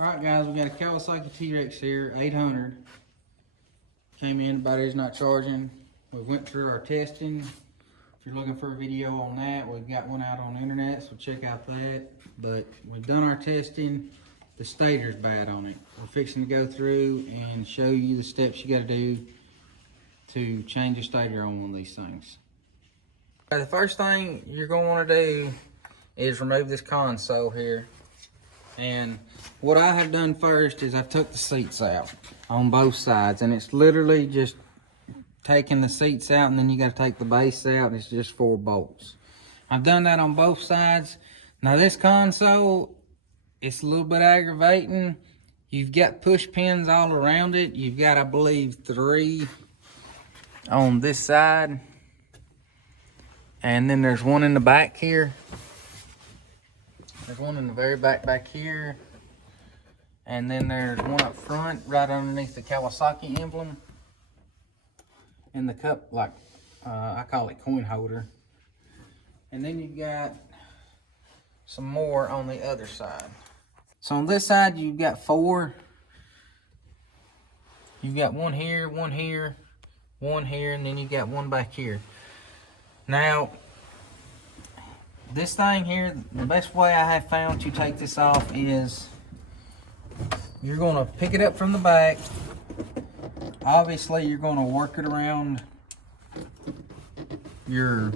Alright guys, we got a Kawasaki Teryx here, 800. Came in, battery's not charging. We went through our testing. If you're looking for a video on that, we've got one out on the internet, so check out that. But we've done our testing. The stator's bad on it. We're fixing to go through and show you the steps you gotta do to change a stator on one of these things. The first thing you're gonna wanna do is remove this console here. And what I have done first is I've took the seats out on both sides, and it's literally just taking the seats out, and then you got to take the base out, and it's just 4 bolts. I've done that on both sides. Now this console, it's a little bit aggravating. You've got push pins all around it. You've got, I believe, 3 on this side, and then there's one in the back here. There's one in the very back here. And then there's one up front right underneath the Kawasaki emblem. In the cup, like, I call it coin holder. And then you've got some more on the other side. So on this side, you've got 4. You've got one here, one here, one here, and then you've got one back here. Now, this thing here, the best way I have found to take this off is you're going to pick it up from the back. Obviously, you're going to work it around your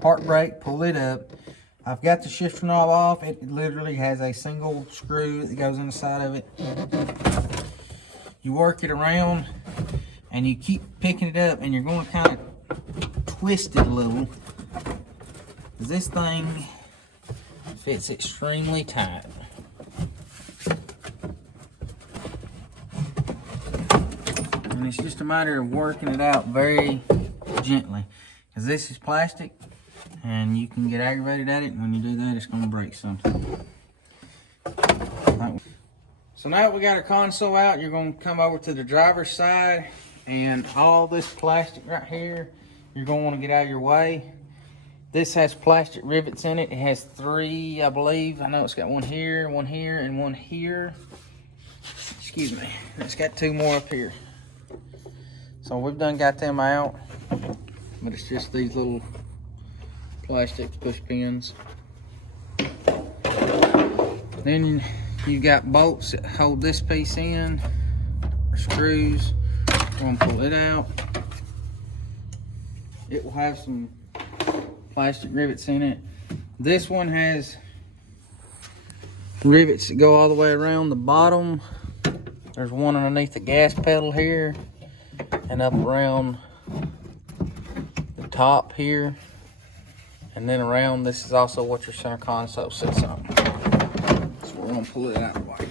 park brake, pull it up. I've got the shifter knob off. It literally has a single screw that goes in the side of it. You work it around and you keep picking it up, and you're going to kind of twist it a little. This thing fits extremely tight. And it's just a matter of working it out very gently. Because this is plastic, and you can get aggravated at it, and when you do that, it's going to break something. So now that we got our console out, you're going to come over to the driver's side, and all this plastic right here, you're going to want to get out of your way. This has plastic rivets in it. It has 3, I believe. I know it's got one here, and one here. Excuse me. It's got 2 more up here. So we've done got them out, but it's just these little plastic push pins. Then you've got bolts that hold this piece in, or screws. We're gonna pull it out. It will have some plastic rivets in it. This one has rivets that go all the way around the bottom. There's one underneath the gas pedal here, and up around the top here, and then around. This is also what your center console sits on. So we're gonna pull it out of the way.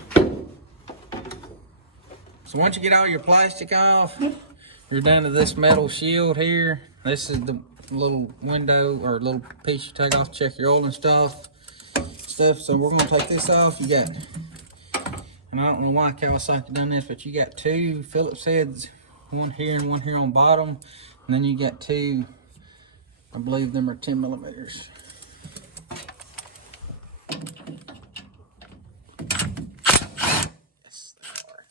So once you get all your plastic off, you're down to this metal shield here. This is the little window or little piece you take off to check your oil and stuff. So we're gonna take this off. You got, and I don't know why Kawasaki done this, but you got 2 Phillips heads, one here and one here on bottom, and then you got 2, I believe them are 10 millimeters. Yes, they are.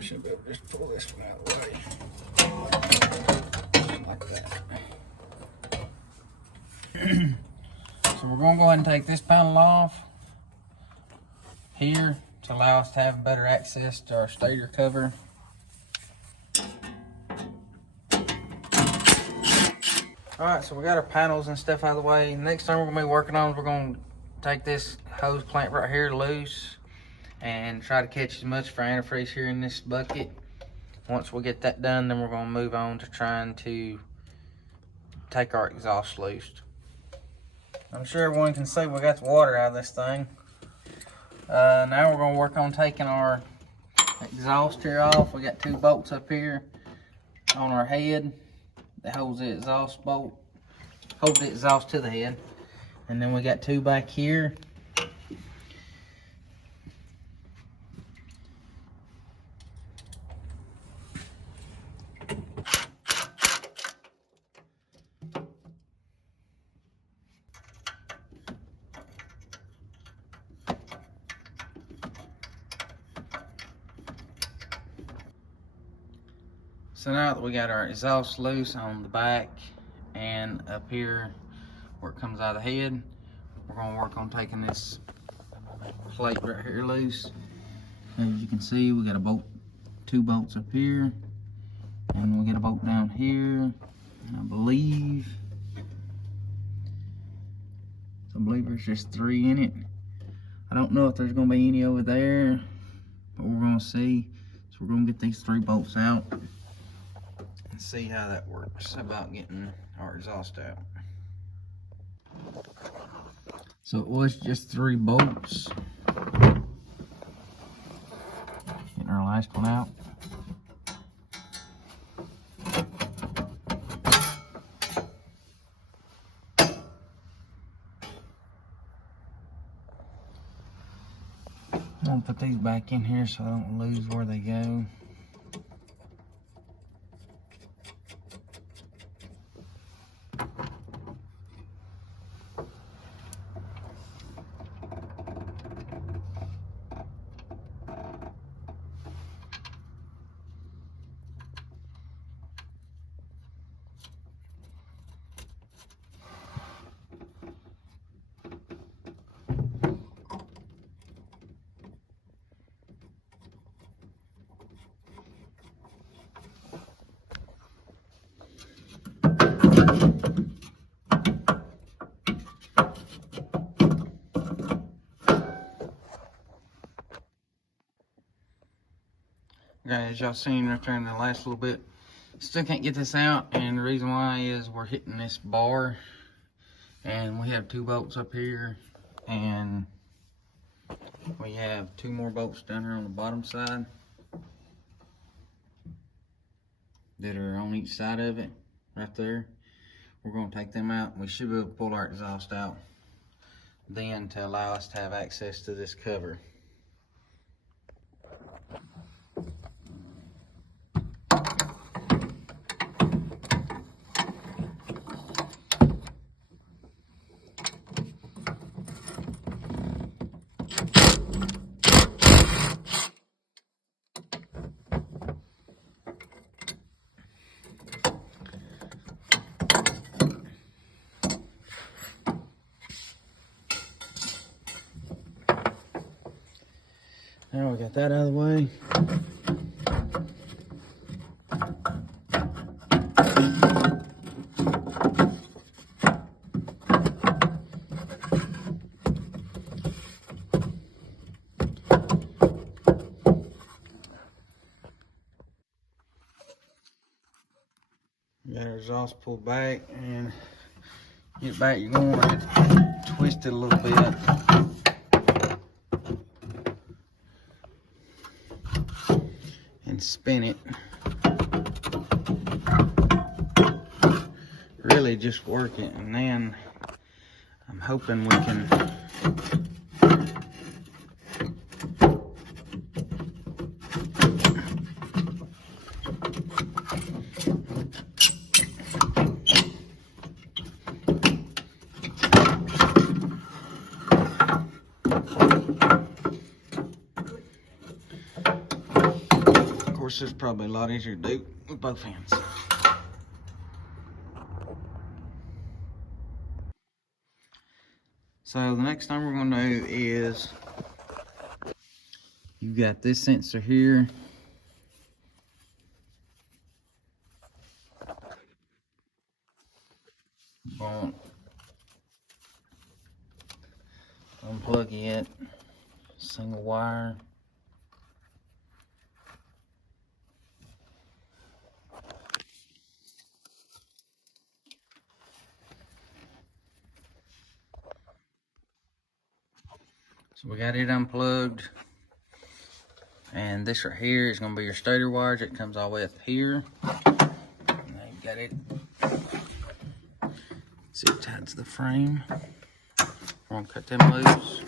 Should be able to just pull this one out of the way. Just like that. So we're going to go ahead and take this panel off here to allow us to have better access to our stator cover. Alright, so we got our panels and stuff out of the way. Next thing we're going to be working on is we're going to take this hose clamp right here loose and try to catch as much for antifreeze here in this bucket. Once we get that done, then we're going to move on to trying to take our exhaust loose. I'm sure everyone can see we got the water out of this thing. Now we're going to work on taking our exhaust here off. We got 2 bolts up here on our head that holds the exhaust bolt, hold the exhaust to the head. And then we got 2 back here. So now that we got our exhaust loose on the back and up here where it comes out of the head, we're gonna work on taking this plate right here loose. As you can see, we got a bolt, 2 bolts up here, and we got a bolt down here. I believe there's just 3 in it. I don't know if there's gonna be any over there, but we're gonna see. So we're gonna get these 3 bolts out and see how that works about getting our exhaust out. So it was just 3 bolts. Getting our last one out. I'm gonna put these back in here so I don't lose where they go. Okay, as y'all seen right there in the last little bit, still can't get this out, and the reason why is we're hitting this bar, and we have 2 bolts up here, and we have 2 more bolts down here on the bottom side that are on each side of it, right there. We're going to take them out, and we should be able to pull our exhaust out then to allow us to have access to this cover. Now we got that out of the way. Got our exhaust pulled back, and get back, you're going to have to twist it a little bit. And spin it. Really just work it, and then I'm hoping we can this is probably a lot easier to do with both hands. So the next thing we're going to do is, you've got this sensor here. Won't unplug it. Single wire. So we got it unplugged, and this right here is going to be your stator wires. It comes all the way up here. Now you got it. See, it tied to the frame. We're going to cut them loose.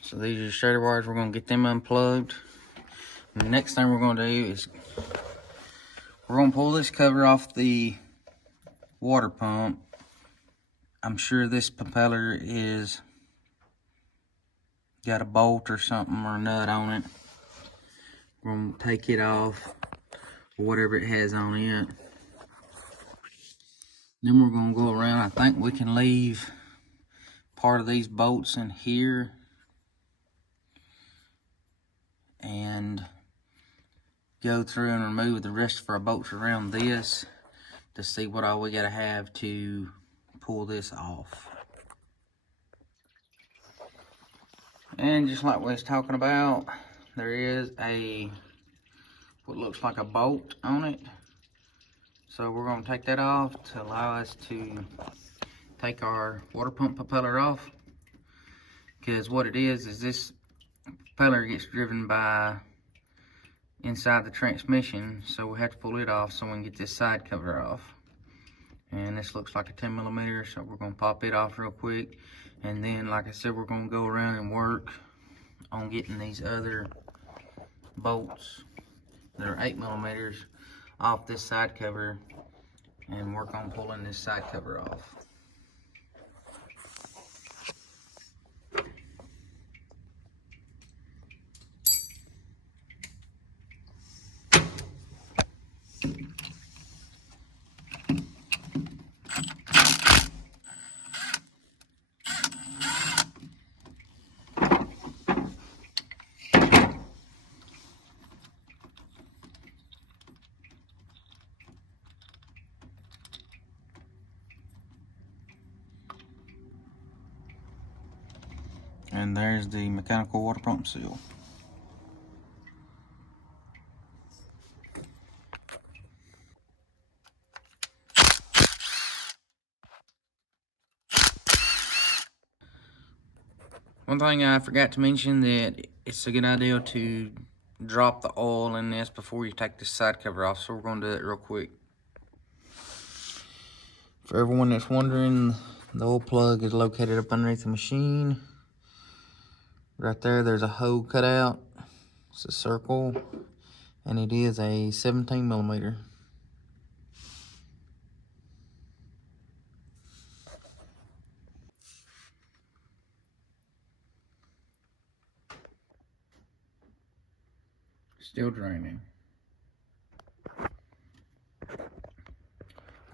So these are your stator wires. We're going to get them unplugged. And the next thing we're going to do is we're going to pull this cover off the water pump I'm sure this propeller is got a bolt or something or a nut on it. We're gonna take it off, or whatever it has on it. Then we're gonna go around. I think we can leave part of these bolts in here and go through and remove the rest of our bolts around this to see what all we gotta have to pull this off. And just like we was talking about, there is what looks like a bolt on it. So we're gonna take that off to allow us to take our water pump propeller off. Because what it is this propeller gets driven by inside the transmission, so we have to pull it off so we can get this side cover off. And this looks like a 10mm, so we're gonna pop it off real quick. And then, like I said, we're gonna go around and work on getting these other bolts that are 8mm off this side cover and work on pulling this side cover off. And there's the mechanical water pump seal. One thing I forgot to mention, that it's a good idea to drop the oil in this before you take the side cover off, so we're going to do that real quick. For everyone that's wondering, the oil plug is located up underneath the machine. Right there, there's a hole cut out. It's a circle, and it is a 17mm. Still draining.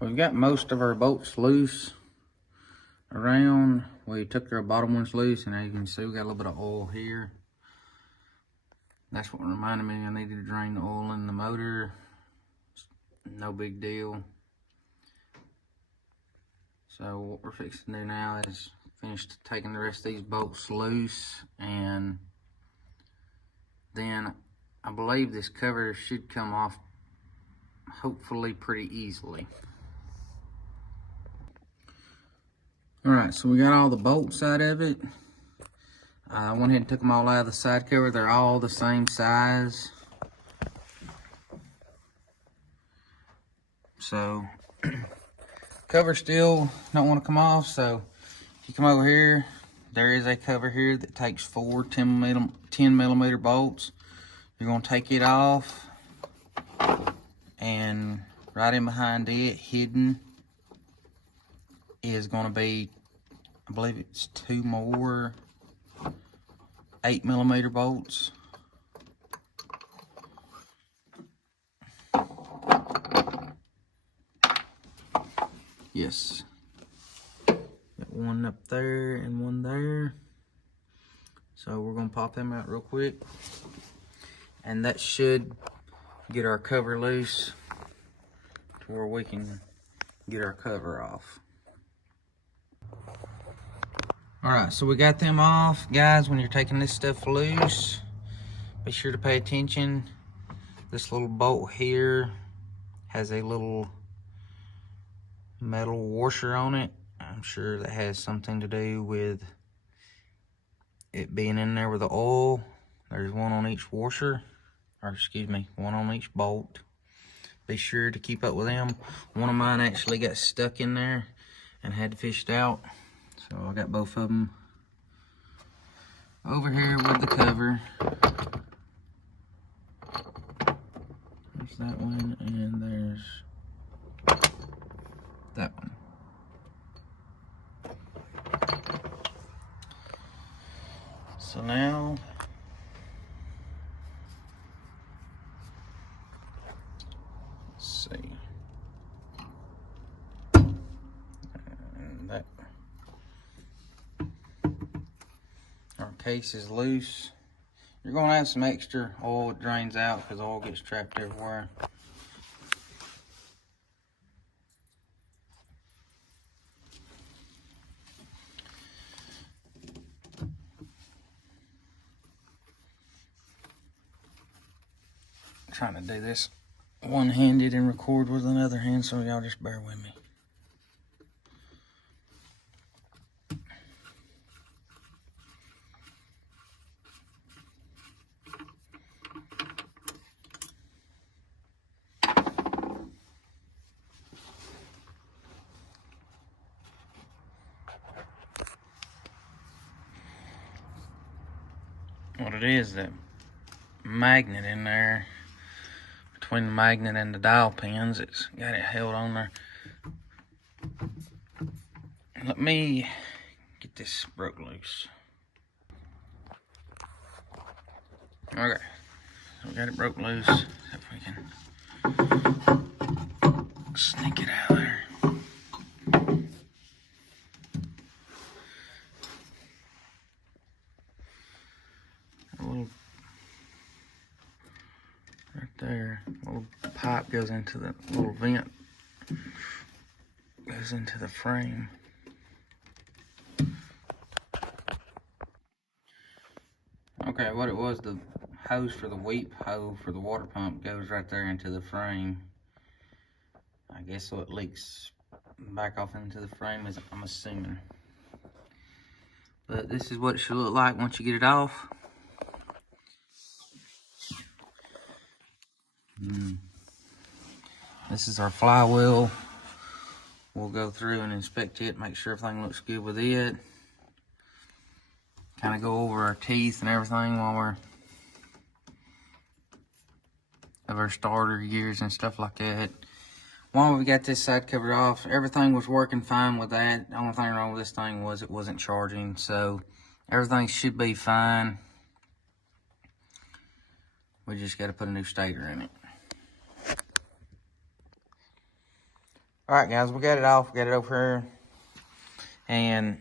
We've got most of our bolts loose around. We took our bottom ones loose, and as you can see, we got a little bit of oil here. That's what reminded me I needed to drain the oil in the motor. No big deal. So what we're fixing to do now is finish taking the rest of these bolts loose, and then I believe this cover should come off hopefully pretty easily. Alright, so we got all the bolts out of it. I went ahead and took them all out of the side cover. They're all the same size. So, cover still don't want to come off, so if you come over here, there is a cover here that takes 4 10mm bolts. You're going to take it off, and right in behind it, hidden, is going to be, I believe it's 2 more 8mm bolts. Yes. Got one up there and one there. So we're going to pop them out real quick. And that should get our cover loose to where we can get our cover off. Alright, so we got them off. Guys, when you're taking this stuff loose, be sure to pay attention. This little bolt here has a little metal washer on it. I'm sure that has something to do with it being in there with the oil. There's one on each washer, or excuse me, one on each bolt. Be sure to keep up with them. One of mine actually got stuck in there and had to fish it out. So I got both of them over here with the cover. There's that one, and there's that one. So now let's see. And that our case is loose. You're gonna have some extra oil that drains out because oil gets trapped everywhere. I'm trying to do this one-handed and record with another hand, so y'all just bear with me. What it is, that magnet in there, between the magnet and the dial pins, it's got it held on there. Let me get this broke loose. Okay, so we got it broke loose. If we can sneak it out of there. A little, right there, a little pipe goes into the little vent, goes into the frame. Okay, what it was, the hose for the weep hose for the water pump goes right there into the frame. I guess so it leaks back off into the frame, as I'm assuming. But this is what it should look like once you get it off. This is our flywheel. We'll go through and inspect it, make sure everything looks good with it. Kind of go over our teeth and everything while we're of our starter gears and stuff like that. While we got this side covered off, everything was working fine with that. The only thing wrong with this thing was it wasn't charging, so everything should be fine. We just got to put a new stator in it. Alright guys, we got it off, we got it over here. And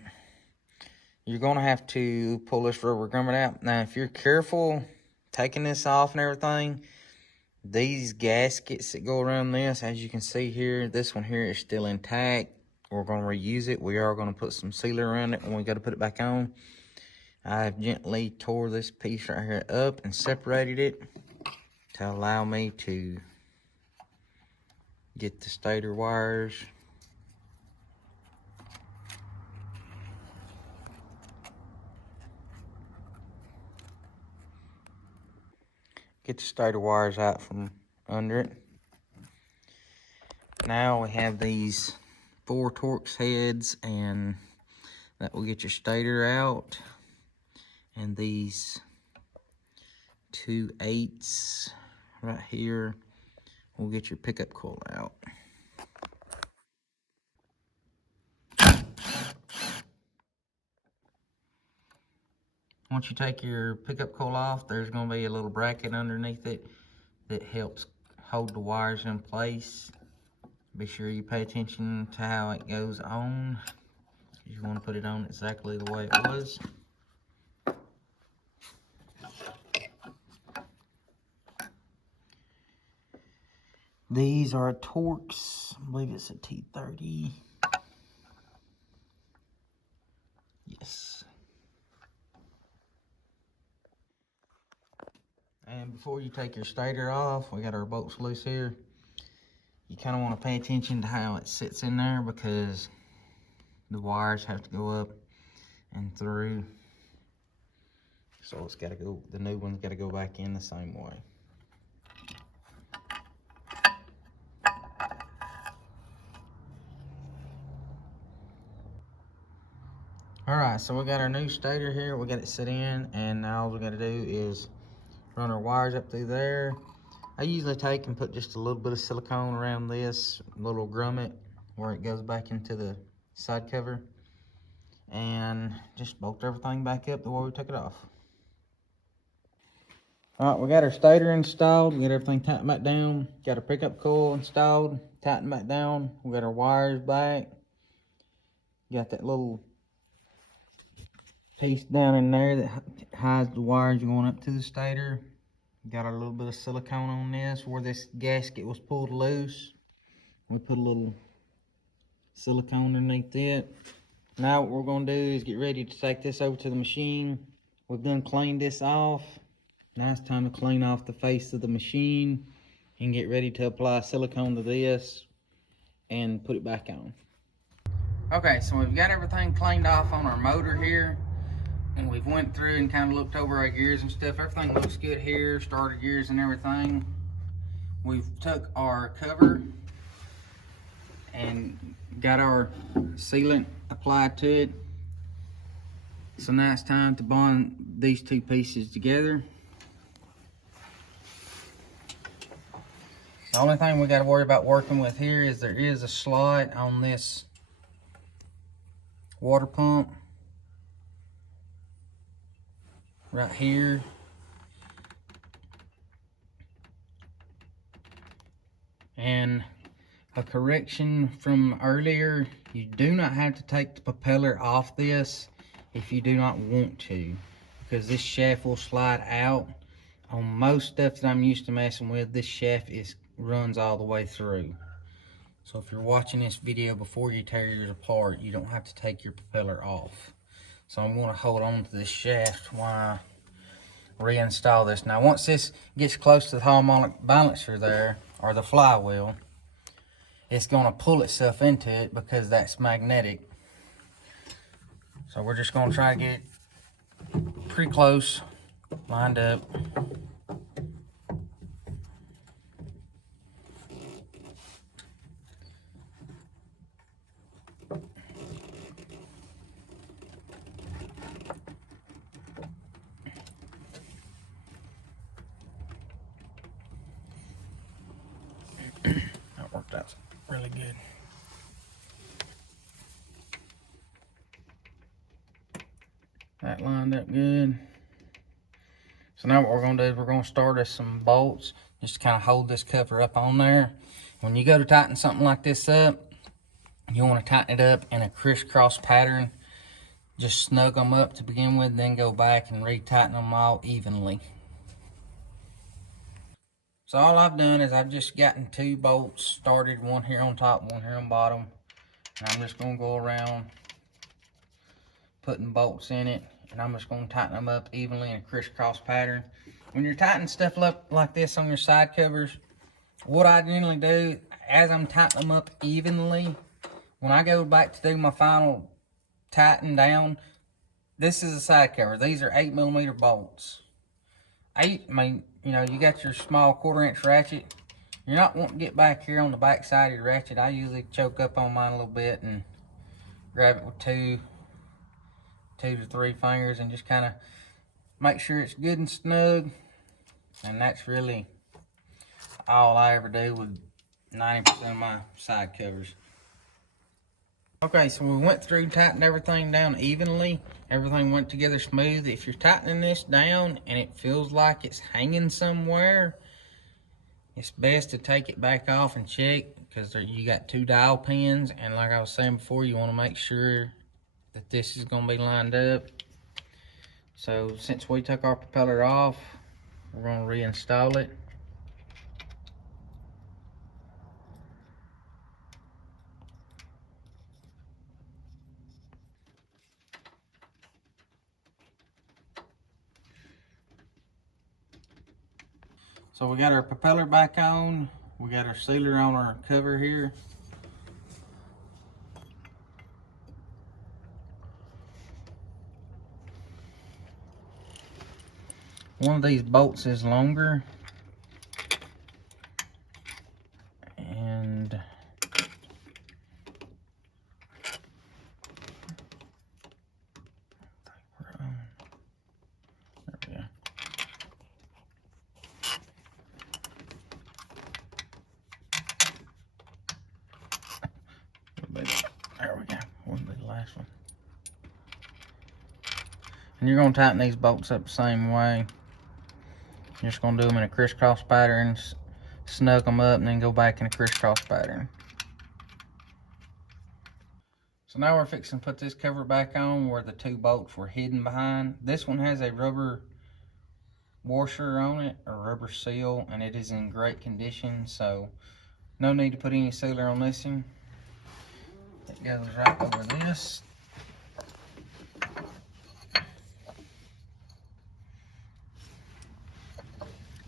you're gonna have to pull this rubber grommet out. Now if you're careful taking this off and everything, these gaskets that go around this, as you can see here, this one here is still intact. We're gonna reuse it. We are gonna put some sealer around it when we gotta put it back on. I've gently tore this piece right here up and separated it to allow me to get the stator wires. Get the stator wires out from under it. Now we have these 4 Torx heads, and that will get your stator out. And these 2 8s right here will get your pickup coil out. Once you take your pickup coil off, there's going to be a little bracket underneath it that helps hold the wires in place. Be sure you pay attention to how it goes on. You want to put it on exactly the way it was. These are a Torx, I believe it's a T30. Yes. And before you take your stator off, we got our bolts loose here. You kind of want to pay attention to how it sits in there, because the wires have to go up and through. So it's got to go, the new one's got to go back in the same way. Alright, so we got our new stator here. We got it set in, and now all we got to do is run our wires up through there. I usually take and put just a little bit of silicone around this little grommet where it goes back into the side cover, and just bolt everything back up the way we took it off. All right, we got our stator installed. We got everything tightened back down. Got our pickup coil installed, tightened back down. We got our wires back. Got that little piece down in there that hides the wires going up to the stator. Got our little bit of silicone on this where this gasket was pulled loose. We put a little silicone underneath it. Now what we're going to do is get ready to take this over to the machine. We've done cleaned this off. Now it's time to clean off the face of the machine and get ready to apply silicone to this and put it back on. Okay, so we've got everything cleaned off on our motor here, and we've went through and kind of looked over our gears and stuff. Everything looks good here, starter gears and everything. We've took our cover and got our sealant applied to it. So now it's time to bond these two pieces together. The only thing we got to worry about working with here is there is a slot on this water pump right here. And a correction from earlier, you do not have to take the propeller off this if you do not want to, because this shaft will slide out. On most stuff that I'm used to messing with, this shaft runs all the way through. So if you're watching this video before you tear yours apart, you don't have to take your propeller off. So I'm going to hold on to this shaft while I reinstall this. Now once this gets close to the harmonic balancer there, or the flywheel, it's going to pull itself into it because that's magnetic. So we're just going to try to get it pretty close, lined up. That worked out really good. That lined up good. So now what we're going to do is we're going to start us some bolts just to kind of hold this cover up on there. When you go to tighten something like this up, you want to tighten it up in a crisscross pattern. Just snug them up to begin with, then go back and retighten them all evenly. So all I've done is I've just gotten two bolts started, one here on top, one here on bottom. And I'm just going to go around putting bolts in it, and I'm just going to tighten them up evenly in a crisscross pattern. When you're tightening stuff up like this on your side covers, what I generally do, as I'm tightening them up evenly, when I go back to do my final tighten down, this is a side cover. These are 8mm bolts. You know, you got your small 1/4" ratchet. You're not wanting to get back here on the back side of your ratchet. I usually choke up on mine a little bit and grab it with two to three fingers and just kind of make sure it's good and snug. And that's really all I ever do with 90% of my side covers. Okay, so we went through, tightened everything down evenly. Everything went together smooth. If you're tightening this down and it feels like it's hanging somewhere, it's best to take it back off and check, because you got two dowel pins, and like I was saying before, you want to make sure that this is going to be lined up. So since we took our propeller off, we're going to reinstall it. So we got our propeller back on. We got our sealer on our cover here. One of these bolts is longer, and there we go. Wouldn't be the last one. And you're going to tighten these bolts up the same way. You're just gonna do them in a crisscross pattern, snug them up, and then go back in a crisscross pattern. So now we're fixing to put this cover back on where the two bolts were hidden behind. This one has a rubber washer on it, or rubber seal, and it is in great condition, so no need to put any sealer on this one. It goes right over this.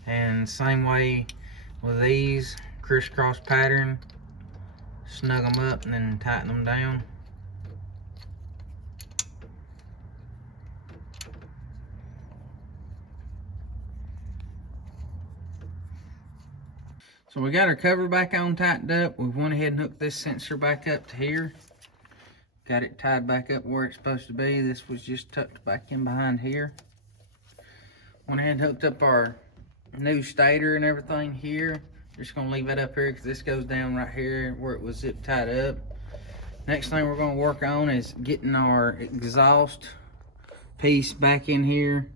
And same way with these, crisscross pattern, snug them up and then tighten them down. So we got our cover back on, tightened up. We went ahead and hooked this sensor back up to here. Got it tied back up where it's supposed to be. This was just tucked back in behind here. Went ahead and hooked up our new stator and everything here. Just gonna leave it up here because this goes down right here where it was zip tied up. Next thing we're gonna work on is getting our exhaust piece back in here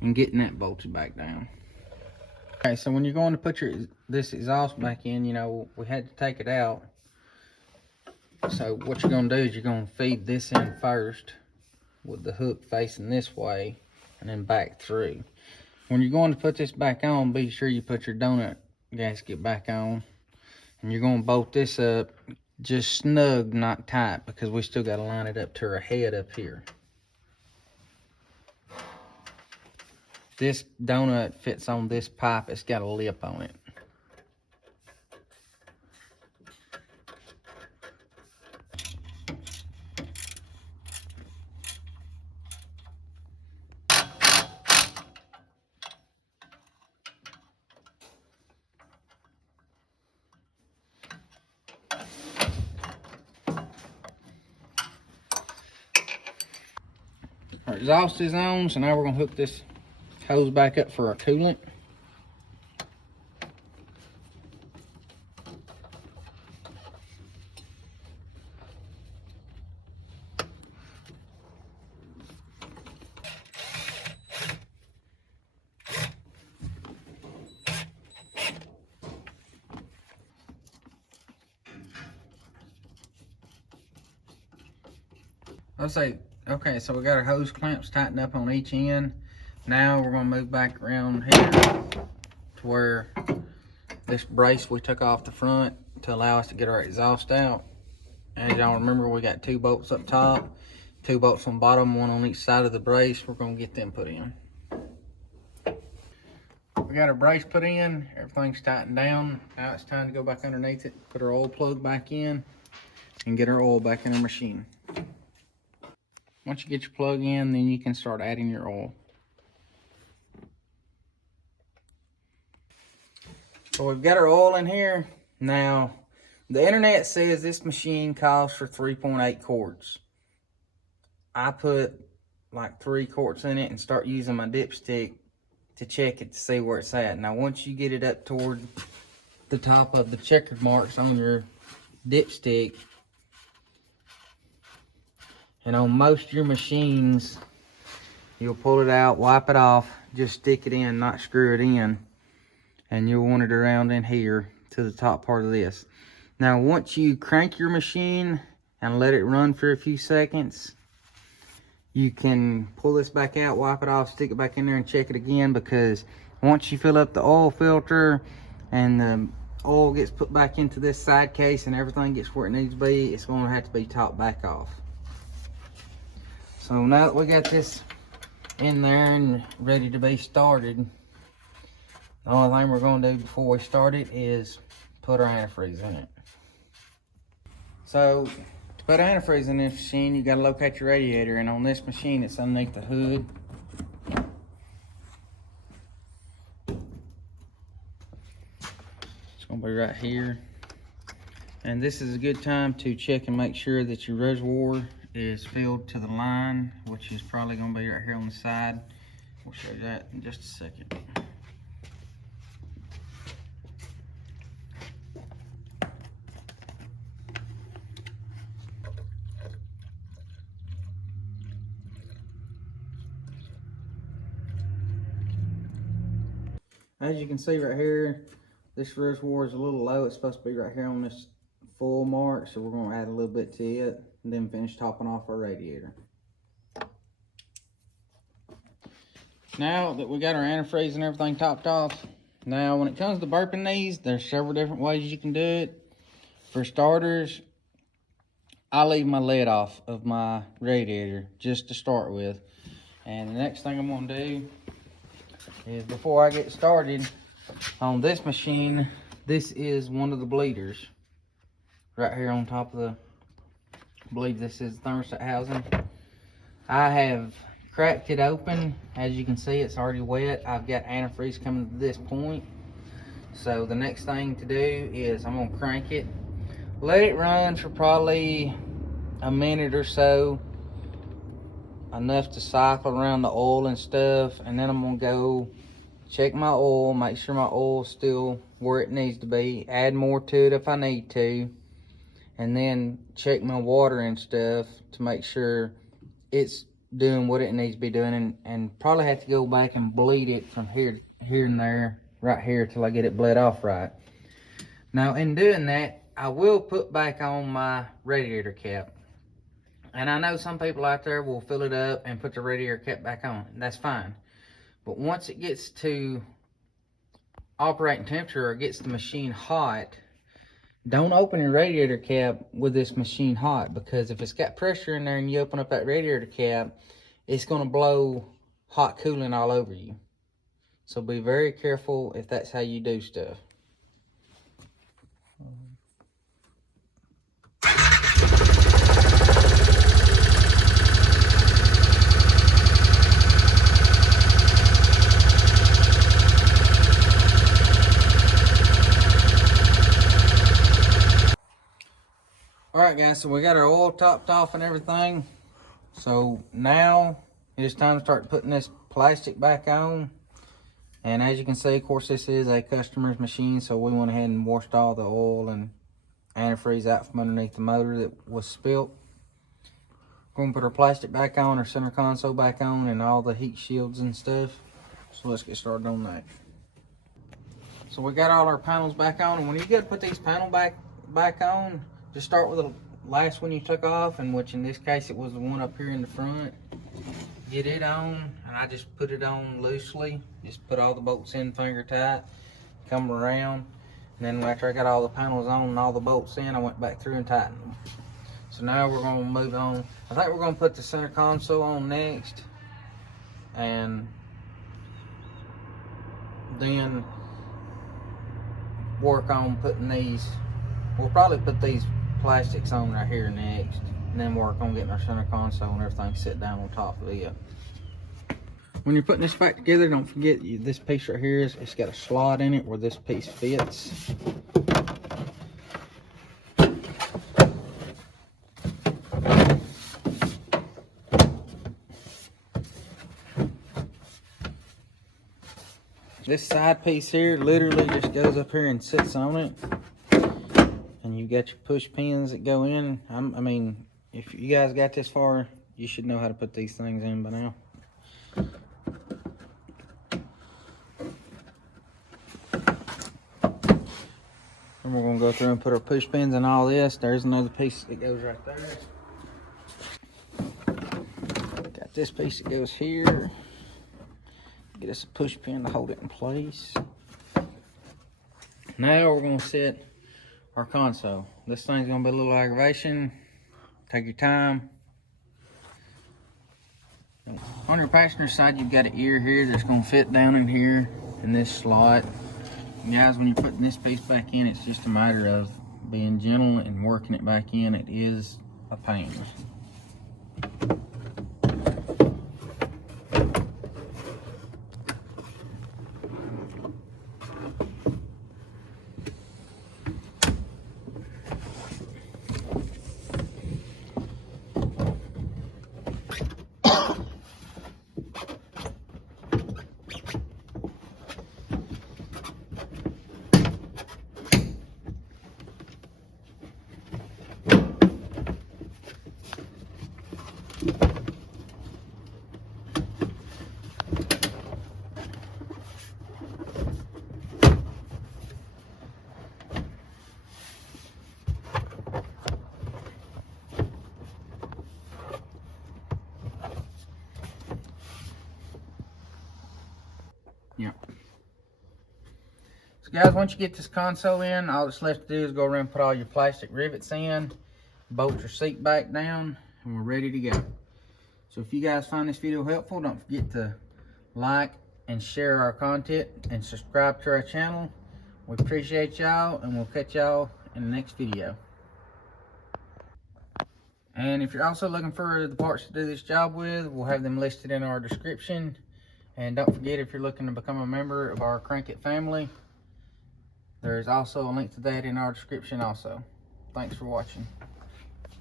and getting that bolted back down. Okay, so when you're going to put this exhaust back in, you know, we had to take it out. So what you're gonna do is you're gonna feed this in first with the hook facing this way and then back through. When you're going to put this back on, be sure you put your donut gasket back on. And you're gonna bolt this up just snug, not tight, because we still gotta line it up to our head up here. This donut fits on this pipe. It's got a lip on it. Our exhaust is on, so now we're gonna hook this hose back up for our coolant. Let's say, okay, so we got our hose clamps tightened up on each end. Now we're gonna move back around here to where this brace we took off the front to allow us to get our exhaust out. As y'all remember, we got 2 bolts up top, 2 bolts on bottom, 1 on each side of the brace. We're gonna get them put in. We got our brace put in, everything's tightened down. Now it's time to go back underneath it, put our oil plug back in, and get our oil back in our machine. Once you get your plug in, then you can start adding your oil. So we've got our oil in here. Now, the internet says this machine calls for 3.8 quarts. I put like 3 quarts in it and start using my dipstick to check it to see where it's at. Now, once you get it up toward the top of the checkered marks on your dipstick, and on most of your machines, you'll pull it out, wipe it off, just stick it in, not screw it in. And you'll want it around in here to the top part of this. Now, once you crank your machine and let it run for a few seconds, you can pull this back out, wipe it off, stick it back in there and check it again, because once you fill up the oil filter and the oil gets put back into this side case and everything gets where it needs to be, it's going to have to be topped back off. So now that we got this in there and ready to be started, the only thing we're going to do before we start it is put our antifreeze in it. So to put antifreeze in this machine, you got to locate your radiator, and on this machine it's underneath the hood. It's going to be right here. And this is a good time to check and make sure that your reservoir is filled to the line, which is probably going to be right here on the side. We'll show you that in just a second. As you can see right here, this reservoir is a little low. It's supposed to be right here on this full mark, so we're going to add a little bit to it and then finish topping off our radiator. Now that we got our antifreeze and everything topped off, now when it comes to burping these, there's several different ways you can do it. For starters, I leave my lid off of my radiator just to start with. And the next thing I'm going to do is, before I get started on this machine, this is one of the bleeders right here on top of the, I believe this is thermostat housing. I have cracked it open. As you can see, it's already wet. I've got antifreeze coming to this point. So the next thing to do is I'm gonna crank it, let it run for probably a minute or so, enough to cycle around the oil and stuff, and then I'm gonna go check my oil, make sure my oil's still where it needs to be, add more to it if I need to, and then check my water and stuff to make sure it's doing what it needs to be doing, and probably have to go back and bleed it from here and there, right here, till I get it bled off right. Now in doing that, I will put back on my radiator cap. And I know some people out there will fill it up and put the radiator cap back on. That's fine. But once it gets to operating temperature or gets the machine hot, don't open your radiator cap with this machine hot, because if it's got pressure in there and you open up that radiator cap, it's going to blow hot coolant all over you. So be very careful if that's how you do stuff. Alright guys, so we got our oil topped off and everything. So now it's time to start putting this plastic back on. And as you can see, of course, this is a customer's machine, so we went ahead and washed all the oil and antifreeze out from underneath the motor that was spilt. We're going to put our plastic back on, our center console back on, and all the heat shields and stuff. So let's get started on that. So we got all our panels back on, and when you go to put these panels back on, just start with the last one you took off, and which in this case it was the one up here in the front. Get it on, and I just put it on loosely. Just put all the bolts in finger tight, come around, and then after I got all the panels on and all the bolts in, I went back through and tightened them. So now we're going to move on. I think we're going to put the center console on next, and then work on putting these. We'll probably put these plastics on right here next, and then work on getting our center console and everything set down on top of it. When you're putting this back together, don't forget this piece right here, it's got a slot in it where this piece fits. This side piece here literally just goes up here and sits on it. And you got your push pins that go in. I mean, if you guys got this far, you should know how to put these things in by now. And we're going to go through and put our push pins in all this. There's another piece that goes right there. Got this piece that goes here. Get us a push pin to hold it in place. Now we're going to set our console. This thing's going to be a little aggravation. Take your time. On your passenger side, you've got an ear here that's going to fit down in here in this slot. And guys, when you're putting this piece back in, it's just a matter of being gentle and working it back in. It is a pain. Yep. So guys, once you get this console in, all that's left to do is go around and put all your plastic rivets in, bolt your seat back down, and we're ready to go. So if you guys find this video helpful, don't forget to like and share our content and subscribe to our channel. We appreciate y'all, and we'll catch y'all in the next video. And if you're also looking for the parts to do this job with, we'll have them listed in our description. And don't forget, if you're looking to become a member of our Crank It family, there's also a link to that in our description also. Thanks for watching.